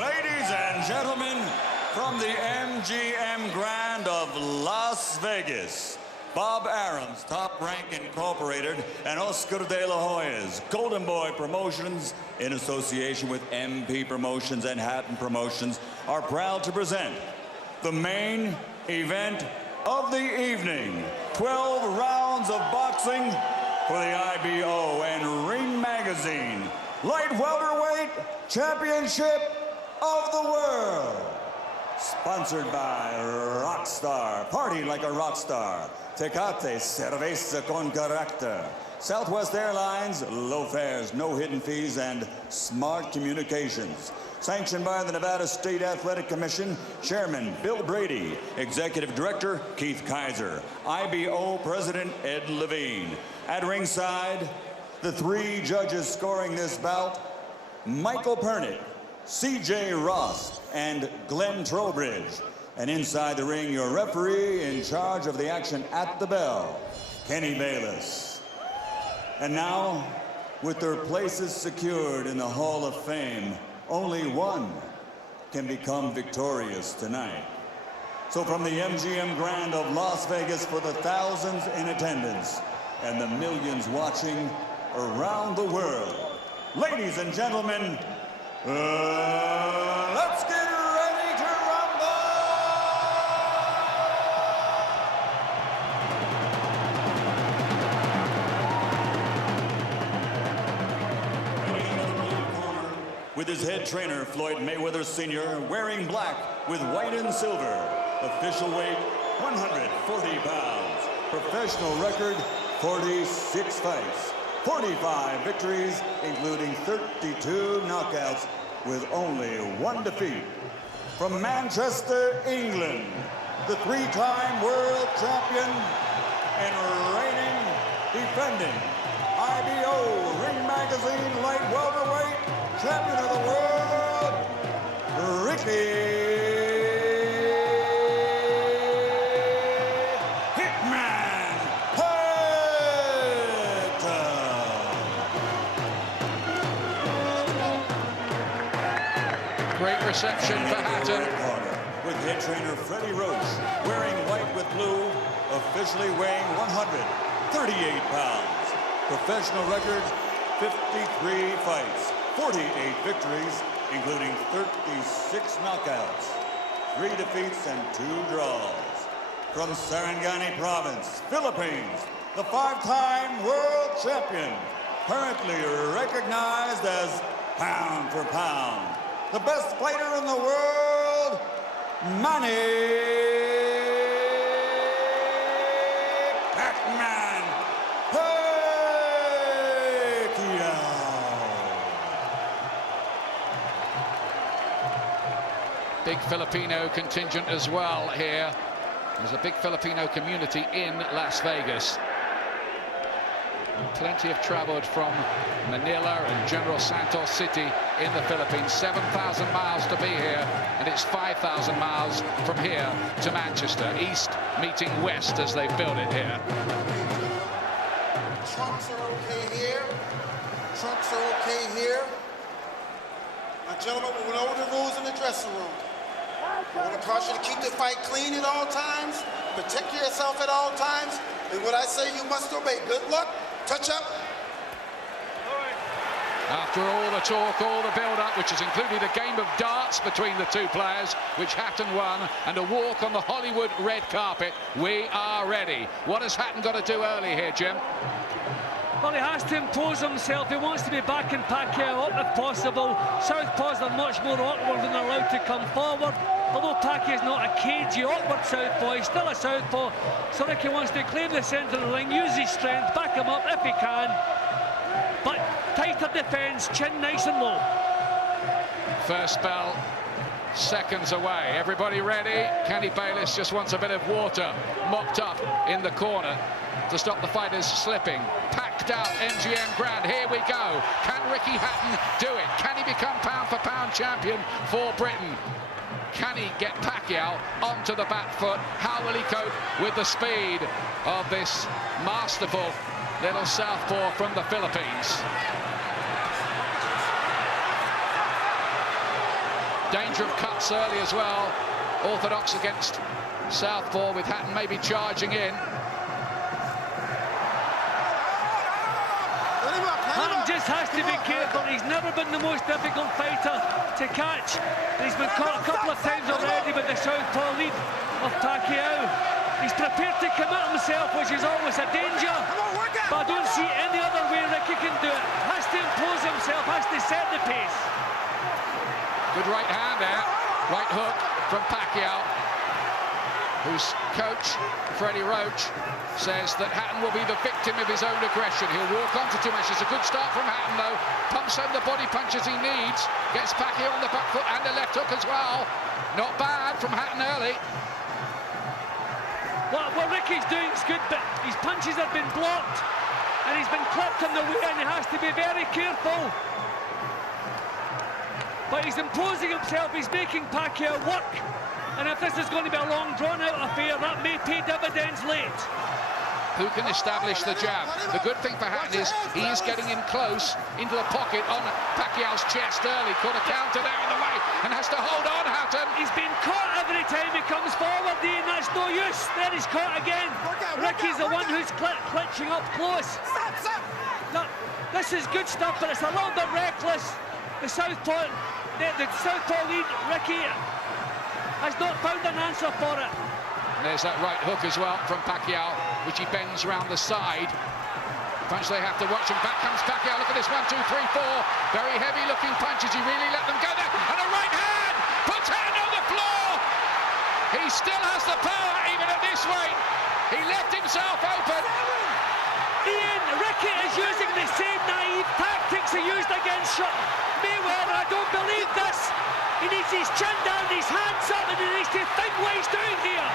Ladies and gentlemen, from the MGM Grand of Las Vegas, Bob Arum's Top Rank Incorporated and Oscar de la Hoya's Golden Boy Promotions, in association with MP Promotions and Hatton Promotions, are proud to present the main event of the evening. 12 rounds of boxing for the IBO and Ring Magazine Light Welterweight Championship of the World. Sponsored by Rockstar. Party like a rock star. Tecate, cerveza con carácter. Southwest Airlines, low fares, no hidden fees, and smart communications. Sanctioned by the Nevada State Athletic Commission, Chairman Bill Brady, Executive Director Keith Kaiser, IBO President Ed Levine. At ringside, the three judges scoring this bout, Michael Pernick, C.J. Ross, and Glenn Trowbridge. And inside the ring, your referee in charge of the action at the bell, Kenny Bayless. And now, with their places secured in the Hall of Fame, only one can become victorious tonight. So from the MGM Grand of Las Vegas, for the thousands in attendance and the millions watching around the world, ladies and gentlemen, let's get ready to rumble! With his head trainer, Floyd Mayweather Sr., wearing black with white and silver. Official weight, 140 pounds. Professional record, 46 fights. 45 victories, including 32 knockouts, with only one defeat. From Manchester, England, the three-time world champion and reigning, defending IBO Ring Magazine Light Welterweight Champion of the World, Rikki Hitman Hаттon. Great reception for Hatton. With head trainer Freddie Roach, wearing white with blue, officially weighing 138 pounds. Professional record, 53 fights, 48 victories, including 36 knockouts, 3 defeats and 2 draws. From Sarangani Province, Philippines, the 5-time world champion, currently recognized as pound for pound, the best fighter in the world, Manny Pacquiao. Big Filipino contingent as well here. There's a big Filipino community in Las Vegas. And plenty have traveled from Manila and General Santos City in the Philippines. 7,000 miles to be here, and it's 5,000 miles from here to Manchester. East meeting west as they build it here. Trunks are okay here. Trunks are okay here. Now, gentlemen, we know the rules in the dressing room. I want to caution you to keep the fight clean at all times, protect yourself at all times, and what I say you must obey. Good luck, touch up. After all the talk, all the build-up, which has included a game of darts between the two players, which Hatton won, and a walk on the Hollywood red carpet, we are ready. What has Hatton got to do early here, Jim? Well, he has to impose himself. He wants to be backing Pacquiao up if possible. Southpaws are much more awkward when they're allowed to come forward. Although Pacquiao's not a cagey, awkward southpaw, he's still a southpaw. So Rikki wants to claim the centre of the ring, use his strength, back him up if he can. But tighter defence, chin nice and low. First bell, seconds away. Everybody ready? Kenny Bayless just wants a bit of water mopped up in the corner to stop the fighters slipping. Packed out MGM Grand, here we go. Can Rikki Hatton do it? Can he become pound-for-pound champion for Britain? Can he get Pacquiao onto the back foot? How will he cope with the speed of this masterful little southpaw from the Philippines? Danger of cuts early as well. Orthodox against southpaw, with Hatton maybe charging in. Hatton just has to be careful. He's never been the most difficult fighter to catch. He's been caught a couple of times already with the southpaw lead of Pacquiao. He's prepared to commit himself, which is always a danger. But I don't see any other way Rikki can do it. Has to impose himself, has to set the pace. Good right hand there. Right hook from Pacquiao, whose coach, Freddie Roach, says that Hatton will be the victim of his own aggression. He'll walk onto too much. It's a good start from Hatton, though. Pumps home the body punches he needs. Gets Pacquiao on the back foot and a left hook as well. Not bad from Hatton early. What Ricky's doing is good, but his punches have been blocked and he's been clipped on the way, and he has to be very careful. But he's imposing himself, he's making Pacquiao work. And if this is going to be a long, drawn-out affair, that may pay dividends late. Who can establish the jab? The good thing for Hatton is he's getting in close into the pocket on Pacquiao's chest early. Caught a counter there in the way and has to hold on, Hatton. He's been caught every time he comes forward, and that's no use. Then he's caught again. Ricky's the one who's clinching up close. Now, this is good stuff, but it's a little bit reckless. The southpaw lead, Rikki has not found an answer for it. And there's that right hook as well from Pacquiao, which he bends round the side. Punch they have to watch, and back comes Pacquiao. Look at this, 1, 2, 3, 4. Very heavy-looking punches. He really let them go there. And a right hand! Puts Hatton on the floor! He still has the power, even at this weight. He left himself open. Ian, Rikki is using the same naive tactics he used against Mayweather. I don't believe this. He needs his chin down, his hands up, and he needs to think what he's doing here.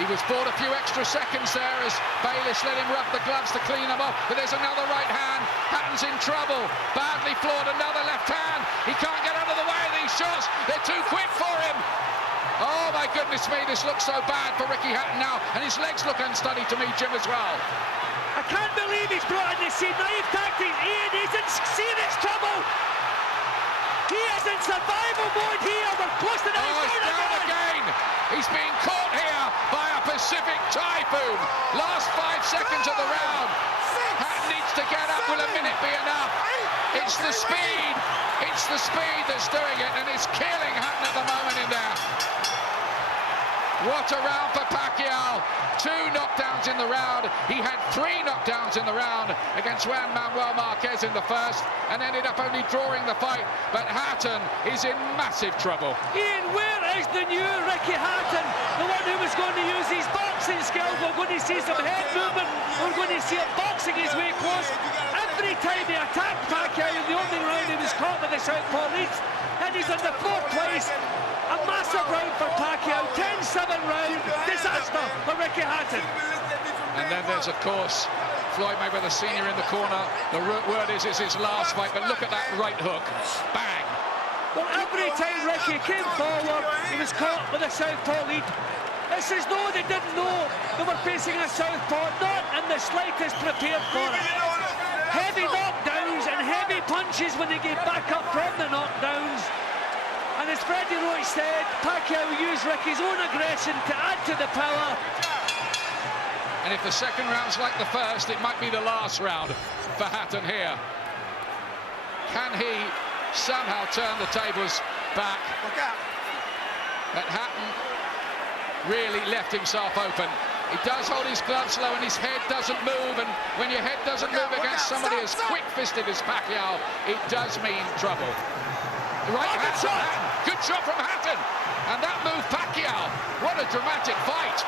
He was bought a few extra seconds there as Bayless let him rub the gloves to clean them off. But there's another right hand. Hatton's in trouble. Badly floored, another left hand. He can't get out of the way of these shots. They're too quick for him. Oh, my goodness me, this looks so bad for Ricky Hatton now. And his legs look unsteady to me, Jim, as well. I can't believe he's brought in the same naive tactics. Ian, he's in serious trouble. He is in survival mode here. We're close to the he's down again. He's being caught here by a Pacific typhoon. Last 5 seconds of the round. Hatton needs to get up. Will a minute be enough? It's the speed. It's the speed that's doing it, and it's killing Hatton at the moment in there. What a round for Pacquiao. 2 knockdowns in the round. He had 3 knockdowns in the round against Juan Manuel Marquez in the first and ended up only drawing the fight. But Hatton is in massive trouble. Ian, where is the new Ricky Hatton? The one who was going to use his boxing skills. We're going to see some head movement. We're going to see him boxing his way close. Every time he attacked Pacquiao in the opening round, he was caught with the southpaw leads. And he's on the 4th place. A massive round for Pacquiao, 10-7 round, disaster for Ricky Hatton. And then there's, of course, Floyd Mayweather Sr. in the corner. The word is it's his last fight, but look at that right hook. Bang! Well, every time Ricky came forward, he was caught with a southpaw lead. It's as though they didn't know they were facing a southpaw, not in the slightest prepared for it. Heavy knockdowns and heavy punches when they get back up from the knockdowns. And as Freddie Roach said, Pacquiao used Ricky's own aggression to add to the power. And if the second round's like the first, it might be the last round for Hatton here. Can he somehow turn the tables back? But Hatton really left himself open. He does hold his gloves low and his head doesn't move, and when your head doesn't move against somebody as quick-fisted as Pacquiao, it does mean trouble. Right hand from Hatton. Good shot from Hatton. And that moved Pacquiao. What a dramatic fight.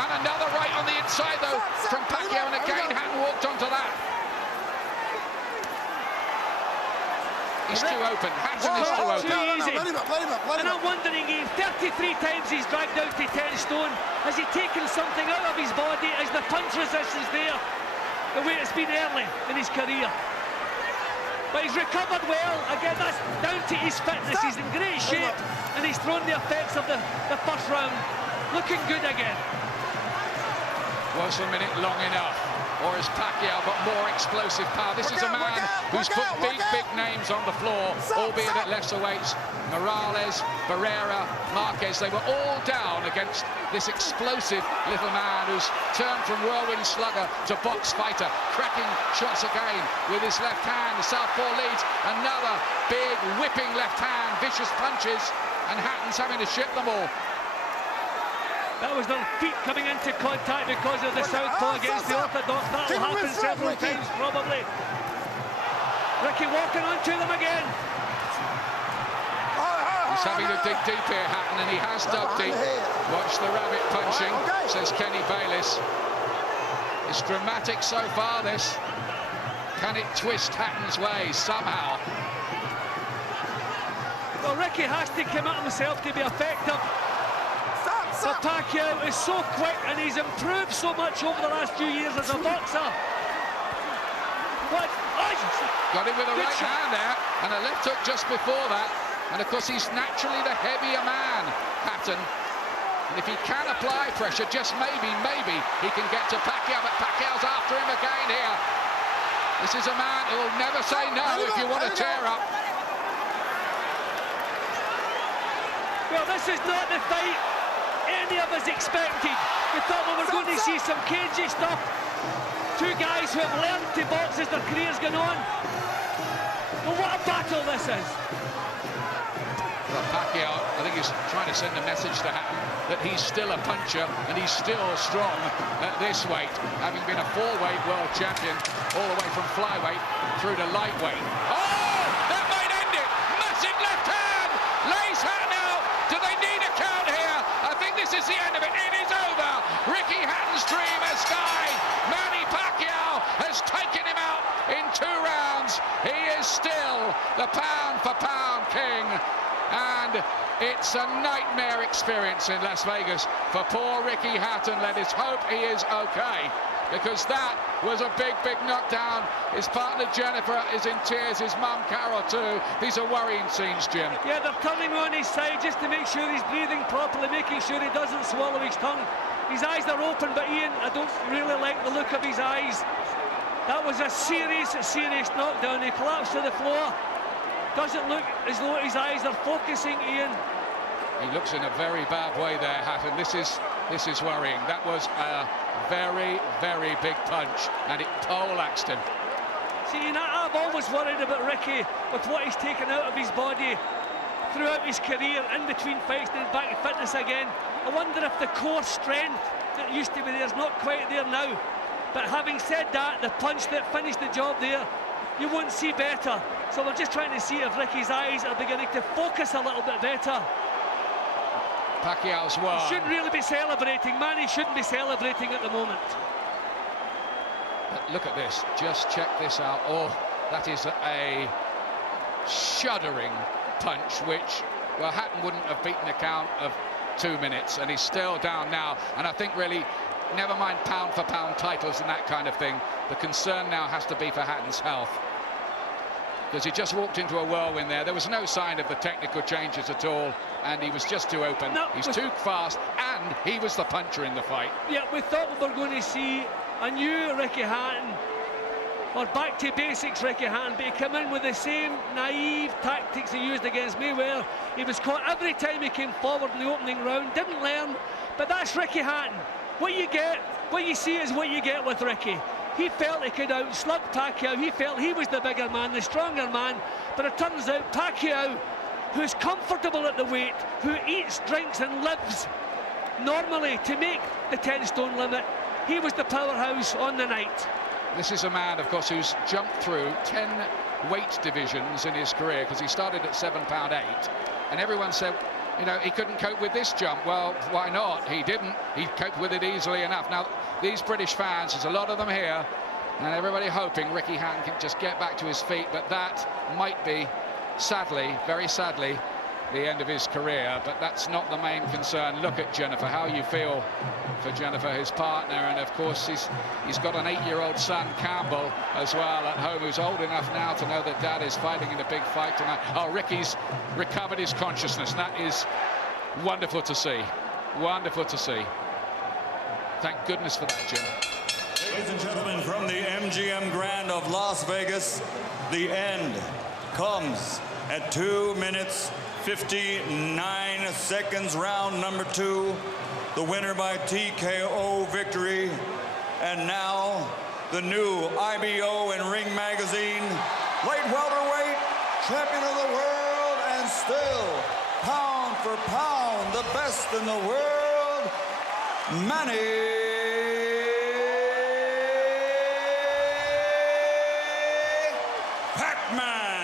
And another right on the inside, though, from Pacquiao. And again, Hatton walked onto that. He's too open. Hatton is too open. Too easy. And I'm wondering, 33 times he's dragged out to 10 stone. Has he taken something out of his body? Is the punch resistance there? The way it's been early in his career. But he's recovered well. Again, that's down to his fitness. He's in great shape, and he's thrown the effects of the first round. Looking good again. Was the minute long enough? Or is Pacquiao got more explosive power? This is a man who's put big names was on the floor, albeit at lesser weights. Morales, Barrera, Marquez, they were all down against this explosive little man who's turned from whirlwind slugger to box fighter, cracking shots again with his left hand. The southpaw leads, another big whipping left hand, vicious punches, and Hatton's having to ship them all. That was their feet coming into contact because of the southpaw against the orthodox. That'll happen several times probably. Ricky walking onto them again. He's having to dig deep here, Hatton, and he has dug deep. Watch the rabbit punching, says Kenny Bayliss. It's dramatic so far, this. Can it twist Hatton's way somehow? Well, Ricky has to commit himself to be effective. But Pacquiao is so quick and he's improved so much over the last few years as a boxer. What? Got him with a right hand there, and a left hook just before that. And of course he's naturally the heavier man, Hatton. And if he can apply pressure, just maybe he can get to Pacquiao, but Pacquiao's after him again here. This is a man who will never say no if you want to tear up. Well, this is not the fight any of us expected. We thought we were going to see some cagey stuff. Two guys who have learned to box as their careers gone on. Well, what a battle this is. Well, Pacquiao, I think he's trying to send a message to Hatton that he's still a puncher and he's still strong at this weight, having been a four-weight world champion all the way from flyweight through to lightweight. Oh, that might end it. Massive left hand. Lays Hatton out. Do they need a count here? I think this is the end of it. It is over. Ricky Hatton's dream has died. Manny Pacquiao has taken him out in 2 rounds. He is still the pound-for-pound king. And it's a nightmare experience in Las Vegas for poor Ricky Hatton. Let us hope he is okay, because that was a big knockdown. His partner Jennifer is in tears, his mum Carol too. These are worrying scenes, Jim. Yeah, they're turning on his side just to make sure he's breathing properly, making sure he doesn't swallow his tongue. His eyes are open, but Ian, I don't really like the look of his eyes. That was a serious knockdown. He collapsed to the floor. Doesn't look as though his eyes are focusing, Ian. He looks in a very bad way there, Hatton. This is worrying. That was a very big punch, and it poleaxed him. See, Ian, I've always worried about Ricky with what he's taken out of his body throughout his career, in between fights and back to fitness again. I wonder if the core strength that used to be there is not quite there now. But having said that, the punch that finished the job there, you won't see better. So we're just trying to see if Ricky's eyes are beginning to focus a little bit better. Pacquiao's won. He shouldn't really be celebrating. Manny shouldn't be celebrating at the moment. But look at this. Just check this out. Oh, that is a shuddering punch, which, well, Hatton wouldn't have beaten the count of 2 minutes, and he's still down now. And I think really, never mind pound-for-pound titles and that kind of thing, the concern now has to be for Hatton's health, because he just walked into a whirlwind there. There was no sign of the technical changes at all, and he was just too open. No, he's too fast, and he was the puncher in the fight. Yeah, we thought we were going to see a new Ricky Hatton, or back to basics Ricky Hatton, but he came in with the same naive tactics he used against me, where he was caught every time he came forward in the opening round, didn't learn. But that's Ricky Hatton. What you see is what you get with Ricky. He felt he could outslug Pacquiao. He felt he was the bigger man, the stronger man. But it turns out Pacquiao, who's comfortable at the weight, who eats, drinks and lives normally to make the 10-stone limit, he was the powerhouse on the night. This is a man, of course, who's jumped through 10 weight divisions in his career, because he started at 7'8", and everyone said, you know, he couldn't cope with this jump. Well, why not? He didn't. He coped with it easily enough. Now, these British fans, there's a lot of them here, and everybody hoping Ricky Hatton can just get back to his feet, but that might be, sadly, very sadly, the end of his career. But that's not the main concern. Look at Jennifer, how you feel for Jennifer, his partner, and of course he's got an 8-year-old son, Campbell, as well at home, who's old enough now to know that Dad is fighting in a big fight tonight. Oh, Ricky's recovered his consciousness. That is wonderful to see. Wonderful to see. Thank goodness for that, Jim. Ladies and gentlemen, from the MGM Grand of Las Vegas, the end comes at 2 minutes 59 seconds, round number 2. The winner by TKO victory. And now the new IBO and Ring Magazine light welterweight champion of the world, and still pound for pound the best in the world, Manny Pacquiao.